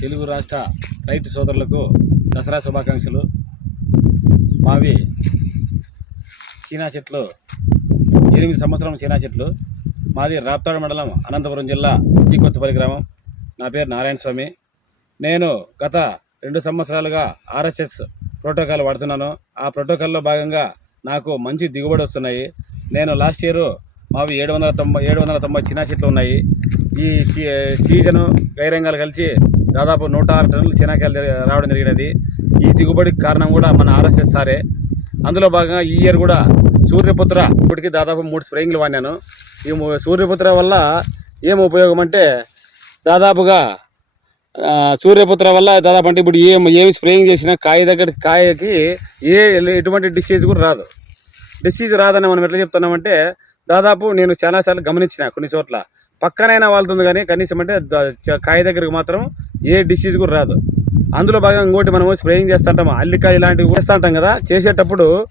తెలుగు రాష్ట్ర రైతు సోదరులకు దసరా శుభాకాంక్షలు. మావి చీనా చెట్లు ఎనిమిది సంవత్సరం చీనా చెట్లు. మాది రాప్తాడు మండలం అనంతపురం జిల్లా చీకొత్తపల్లి గ్రామం. నా పేరు నారాయణ స్వామి. నేను గత రెండు సంవత్సరాలుగా ఆర్ఎస్ఎస్ ప్రోటోకాల్ వాడుతున్నాను. ఆ ప్రోటోకాల్లో భాగంగా నాకు మంచి దిగుబడి వస్తున్నాయి. నేను లాస్ట్ ఇయర్ మావి ఏడు వందల తొంభై ఏడు వందల తొంభై చిన్న చెట్లు ఉన్నాయి. ఈ సీ సీజను గైరంగాలు కలిసి దాదాపు నూట ఆరు టన్నులు చినాకాయలు రావడం జరిగినది. ఈ దిగుబడికి కారణం కూడా మన ఆర్ఎస్ఎస్ సారే. అందులో భాగంగా ఈ ఇయర్ కూడా సూర్యపుత్ర ఇప్పటికి దాదాపు మూడు స్ప్రేయింగ్లు వాడినాను. ఈ సూర్యపుత్ర వల్ల ఏం ఉపయోగం అంటే దాదాపుగా సూర్యపుత్ర వల్ల దాదాపు అంటే ఇప్పుడు ఏం ఏమి స్ప్రేయింగ్ చేసినా కాయ దగ్గర కాయకి ఏ ఎటువంటి డిసీజ్ కూడా రాదు. డిసీజ్ రాదని మనం ఎట్లా చెప్తున్నామంటే దాదాపు నేను చాలాసార్లు గమనించిన కొన్ని చోట్ల. పక్కనైనా వాళ్తుంది కానీ కనీసం అంటే కాయ దగ్గరకు మాత్రం ఏ డిసీజ్ కూడా రాదు. అందులో భాగంగా ఇంకోటి మనము స్ప్రేయింగ్ చేస్తుంటాము అల్లికాయ ఇలాంటివి వేస్తూ ఉంటాం కదా. చేసేటప్పుడు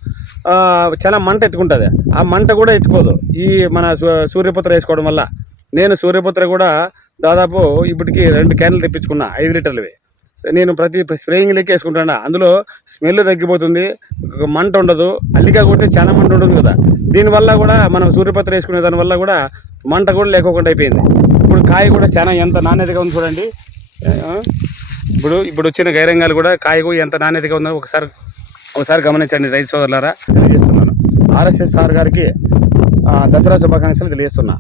చాలా మంట ఎత్తుకుంటుంది. ఆ మంట కూడా ఎత్తుకోదు. ఈ మన సూ- సూర్యపుత్ర వేసుకోవడం వల్ల. నేను సూర్యపుత్ర కూడా దాదాపు ఇప్పటికి రెండు క్యాన్లు తెప్పించుకున్నా ఐదు లీటర్లవి. నేను ప్రతి స్ప్రేయింగ్ లెక్క వేసుకుంటాను. అందులో స్మెల్ తగ్గిపోతుంది. మంట ఉండదు. అల్లిక కొడితే చాలా మంట ఉంటుంది కదా. దీనివల్ల కూడా మనం సూర్యపత్ర వేసుకునే దానివల్ల కూడా మంట కూడా లేకోకుండా అయిపోయింది. ఇప్పుడు కాయ కూడా చాలా ఎంత నాణ్యతగా ఉంది చూడండి. ఇప్పుడు ఇప్పుడు వచ్చిన గైరంగాలు కూడా కాయకు ఎంత నాణ్యతగా ఉందో ఒకసారి ఒకసారి గమనించండి రైతు సోదరులారా. తెలియజేస్తున్నాను. ఆర్ఎస్ఎస్ సార్ గారికి దసరా శుభాకాంక్షలు తెలియజేస్తున్నా.